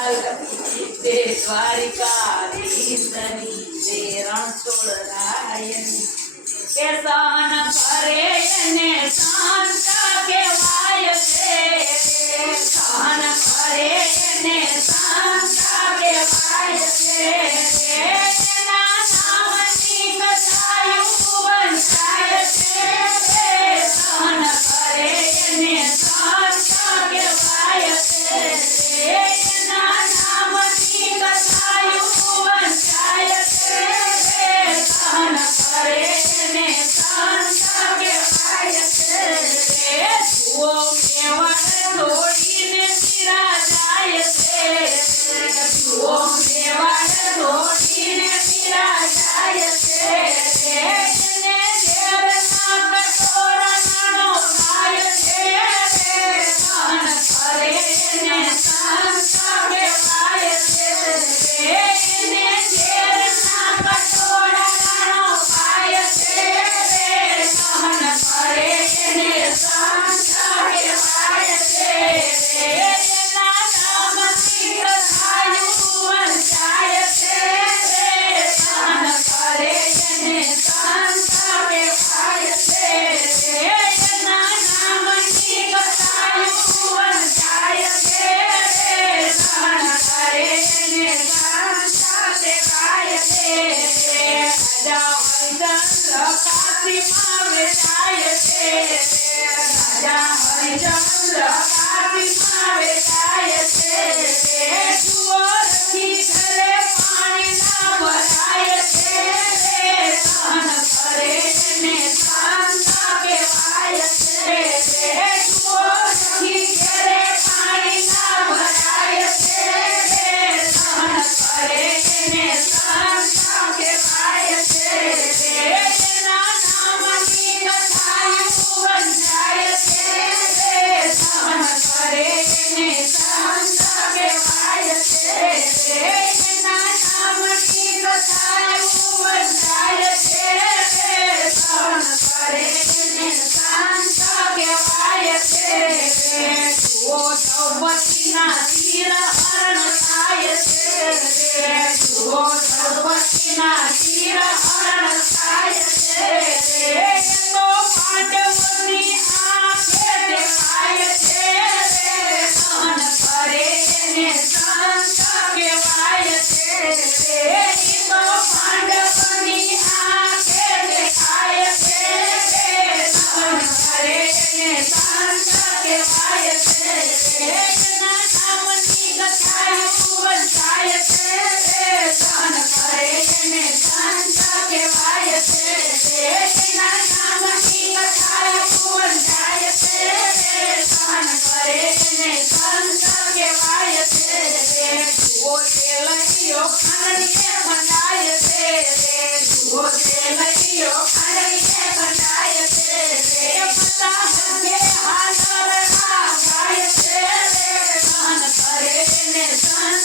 તે દ્વારિકાધીશ ધરી તે રણછોડ રાયની કે સહન કરે એને શાંત કહેવાય છે સહન કરે એને શાંત કહેવાય છે એના નામની કથાયું વંચાય છે સહન કરે એને શાંત કહેવાય છે એના નામની કથાયું વંચાય છે સહન કરે એને શાંત કહેવાય છે જુઓ મેવાડ ધોડીને બિરાજાય છે જુઓ મેવાડ ધોડીને બિરાજાય છે એને ઝેરના કટોરા નાનો ગાય છે સહન કરે એને શાંત કહેવાય છે એને ઝેરના કટોરા નાનો ગાય છે સહન કરે એને શાંત કહેવાય છે એના નામથી કથાયું વંચાય છે સહન કરે એને શાંત કહેવાય છે એના નામની કથાયું વંચાય છે સહન કરે એને શાંત કહેવાય છે રાજા હરિચંદ્ર કાશીમાં વેચાય છે રાજા હરિચંદ્ર કાશીમાં વેચાય છે જુઓ રખી ઘરે પાણી ના ભરાય છે સહન કરે એને શાંત કહેવાય છે જુઓ રખી ઘરે પાણી ના ભરાય છે સહન કરે એને શાંત કહેવાય છે એના નામની કથાયું વંચાય છે સહન કરે એને શાંત કહેવાય છે એના નામની કથાયું વંચાય છે સહન કરે એને શાંત કહેવાય છે જુઓ દ્રૌપદીના શિર હરણ થાય છે જુઓ દ્રૌપદીના શિર હરણ થાય છે તો પાંડવોની આંખે દેખાય છે સહન કરે એને શાંત કહેવાય છે તો પાંડવોની આંખે દેખાય છે સહન કરે એને શાંત કહેવાય છે એના નામની કથાયું વંચાય છે સહન કરે એને શાંત કહેવાય છે એના નામની કથાયું વંચાય છે સહન કરે એને શાંત કહેવાય છે જુઓ તેલૈયો ખાંડણીએ બંધાય છે જુઓ તેલૈયો ખાંડણીએ બંધાય છે બધા હદે હાલર ગાય છે સહન કરે એને શાંત